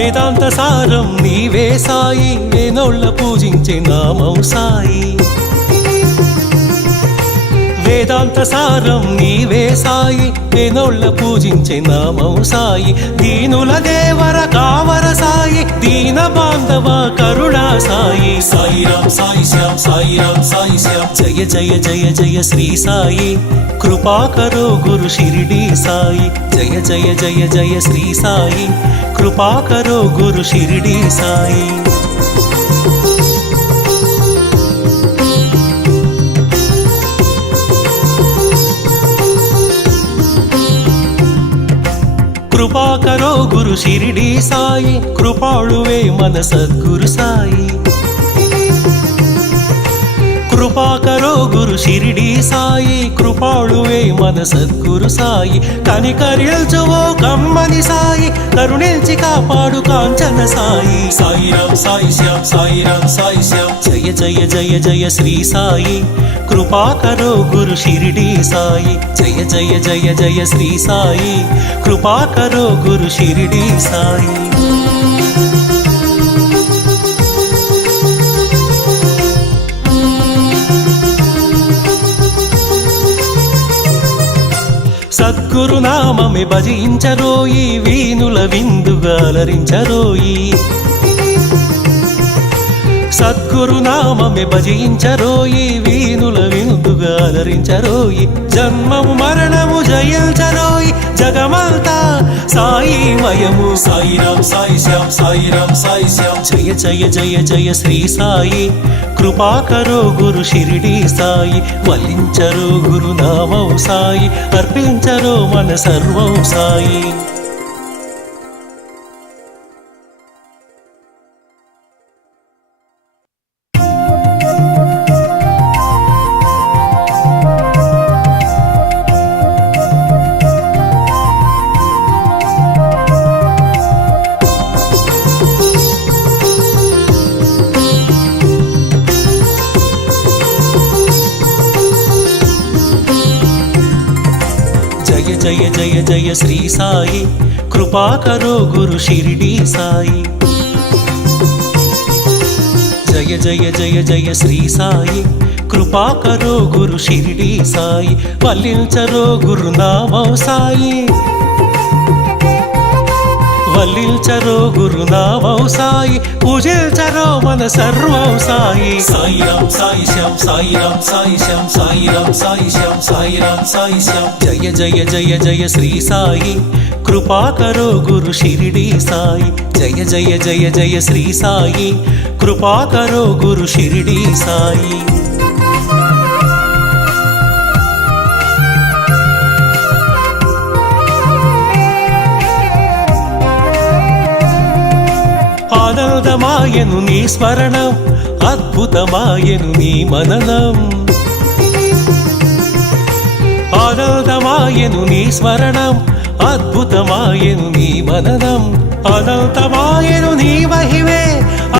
వేదాంత సారం నీవే సాయి, వేనోళ్ళ పూజించే నామం సాయి. వేదాంత సారం నీవే సాయి, వేనోళ్ళ పూజించే నామం సాయి. దీనుల దేవర కావర సాయి, దీన బాంధవ కరుణా సాయి. సాయిరాం సాయి శ్యాం, సాయిరాం సాయి శ్యాం. జయ జయ జయ జయ శ్రీ సాయి, కృపా కరో గురు షిరిడి సాయి. జయ జయ జయ జయ శ్రీ సాయి, కృపా కరో గురు షిరిడి సాయి. కృపా కరో గురు షిరిడి సాయి, కృపాళువే మన సద్గురు సాయి. కృపా కరో గురు షిరిడి సాయి, కృపాళువే మన సద్గురు సాయి. కనికరిల్చువో కమ్మని సాయి, కరుణించి కాపాడు కాంచన సాయి. సాయిరాం సాయి శ్యాం, సాయిరాం సాయి శ్యాం. జయ జయ జయ జయ శ్రీ సాయి, కృపా కరో గురు షిరిడి సాయి. జయ జయ జయ జయ శ్రీ సాయి, కృపా కరో గురు షిరిడి సాయి. సద్గురు నామమే భజించరోయి, వీనుల విందుగా అలరించరోయి. సద్గురు నామమే భజించరోయి, వీనుల విందుగా అలరించరోయి. జన్మము మరణము జయించరోయి, జగమంతా సాయి మయము. సాయిరాం సాయి శ్యాం, సాయిరాం సాయి శ్యాం. జయ జయ జయ జయ శ్రీ సాయి, కృపా కరో గురు షిరిడి సాయి. వల్లించరో గురు నామం సాయి, అర్పించరో మన సర్వం సాయి. జయ జయ జయ శ్రీ సాయి, కృపా కరో గురు షిరిడి సాయి. జయ జయ జయ జయ శ్రీ సాయి, కృపా కరో గురు షిరిడి సాయి. వల్లించరో గురు నామం సాయి, వల్లించరో గురు నామం సాయి. పూజించరో మన సర్వం సాయి. సాయిరాం సాయి శ్యాం, సాయిరాం సాయి శ్యాం. సాయిరాం సాయి శ్యాం, సాయిరాం సాయి శ్యాం. జయ జయ జయ జయ శ్రీ సాయి, కృపా కరో గురు షిరిడి సాయి. జయ జయ జయ జయ శ్రీ సాయి, కృపా కరో గురు షిరిడి సాయి. ఆనందమాయను నీ స్మరణం, అద్భుతమాయను నీ మననం. ఆనందమాయను నీ స్మరణం, అద్భుతమాయను నీ మననం. అనంతమాయను నీ మహిమే,